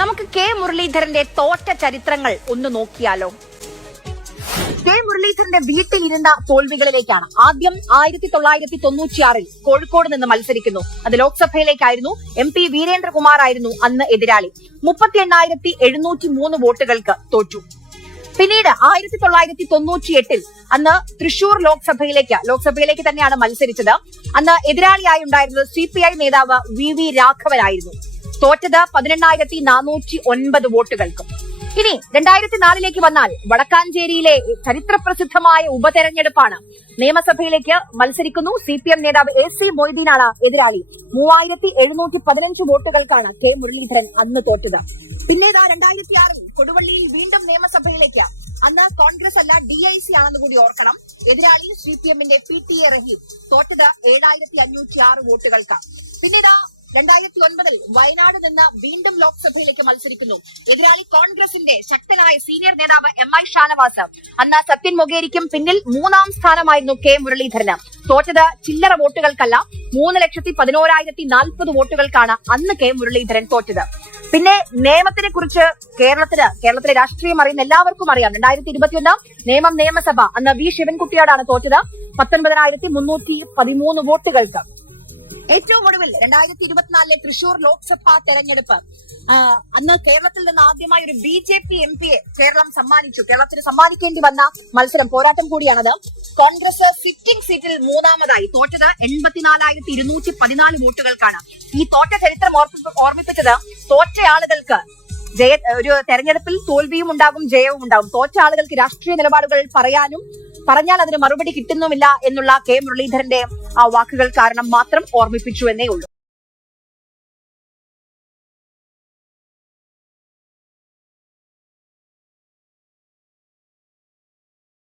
നമുക്ക് കെ മുരളീധരന്റെ തോറ്റ ചരിത്രങ്ങൾ ഒന്ന് നോക്കിയാലോ. കെ മുരളീധരന്റെ വീട്ടിലിരുന്ന തോൽവികളിലേക്കാണ്. ആദ്യം 1996 കോഴിക്കോട് നിന്ന് മത്സരിക്കുന്നു. അത് ലോക്സഭയിലേക്കായിരുന്നു. MP വീരേന്ദ്രകുമാർ ആയിരുന്നു അന്ന് എതിരാളി. 38,703 വോട്ടുകൾക്ക് തോറ്റു. പിന്നീട് 1998 അന്ന് തൃശൂർ ലോക്സഭയിലേക്ക് തന്നെയാണ് മത്സരിച്ചത്. അന്ന് എതിരാളിയായി ഉണ്ടായിരുന്നത് CPI നേതാവ് VV രാഘവനായിരുന്നു. തോറ്റത് 18,409 വോട്ടുകൾക്കും. ഇനി 2004 വന്നാൽ വടക്കാഞ്ചേരിയിലെ ചരിത്രപ്രസിദ്ധമായ ഉപതെരഞ്ഞെടുപ്പാണ്. നിയമസഭയിലേക്ക് മത്സരിക്കുന്നു. CPM നേതാവ് AC മൊയ്തീനാണ് എതിരാളി. 3715 വോട്ടുകൾക്കാണ് കെ മുരളീധരൻ അന്ന് തോറ്റത്. പിന്നീട് 2006 കൊടുവള്ളിയിൽ വീണ്ടും നിയമസഭയിലേക്ക്. അന്ന് കോൺഗ്രസ് അല്ല DIC ആണെന്ന് കൂടി ഓർക്കണം. എതിരാളി CPMന്റെ PTA റഹീം. തോറ്റത് 7506 വോട്ടുകൾക്ക്. പിന്നീട് 2009 വയനാട് നിന്ന് വീണ്ടും ലോക്സഭയിലേക്ക് മത്സരിക്കുന്നു. എതിരാളി കോൺഗ്രസിന്റെ ശക്തനായ സീനിയർ നേതാവ് MI ഷാനവാസ്. അന്ന് സത്യൻ മൊകേരിക്കും പിന്നിൽ 3ാം സ്ഥാനമായിരുന്നു കെ മുരളീധരന്. തോറ്റത് ചില്ലറ വോട്ടുകൾക്കല്ല, 3,11,040 വോട്ടുകൾക്കാണ് അന്ന് കെ മുരളീധരൻ തോറ്റത്. പിന്നെ നിയമത്തിനെ കുറിച്ച് കേരളത്തിലെ രാഷ്ട്രീയം അറിയുന്ന എല്ലാവർക്കും അറിയാം. 2021 നിയമസഭ അന്ന് V ശിവൻകുട്ടിയോടാണ് തോറ്റത്. 19,313 വോട്ടുകൾക്ക്. ഏറ്റവും ഒടുവിൽ 2024 തൃശൂർ ലോക്സഭാ തെരഞ്ഞെടുപ്പ്. അന്ന് കേരളത്തിൽ നിന്ന് ആദ്യമായി ഒരു BJP MP കേരളത്തിന് സമ്മാനിക്കേണ്ടി വന്ന പോരാട്ടം കൂടിയാണത്. കോൺഗ്രസ് സിറ്റിംഗ് സീറ്റിൽ 3ാമതായി. തോറ്റത് 84,214 വോട്ടുകൾക്കാണ്. ഈ തോറ്റ ചരിത്രം ഓർമ്മിപ്പിച്ചത് തോറ്റ ആളുകൾക്ക് ഒരു തെരഞ്ഞെടുപ്പിൽ തോൽവിയും ഉണ്ടാകും, ജയവും ഉണ്ടാകും. തോറ്റ ആളുകൾക്ക് രാഷ്ട്രീയ നിലപാടുകൾ പറഞ്ഞാൽ അതിന് മറുപടി കിട്ടുന്നുമില്ല എന്നുള്ള കെ മുരളീധരന്റെ ആ വാക്കുകൾ കാരണം മാത്രം ഓർമ്മിപ്പിച്ചു എന്നേ ഉള്ളൂ.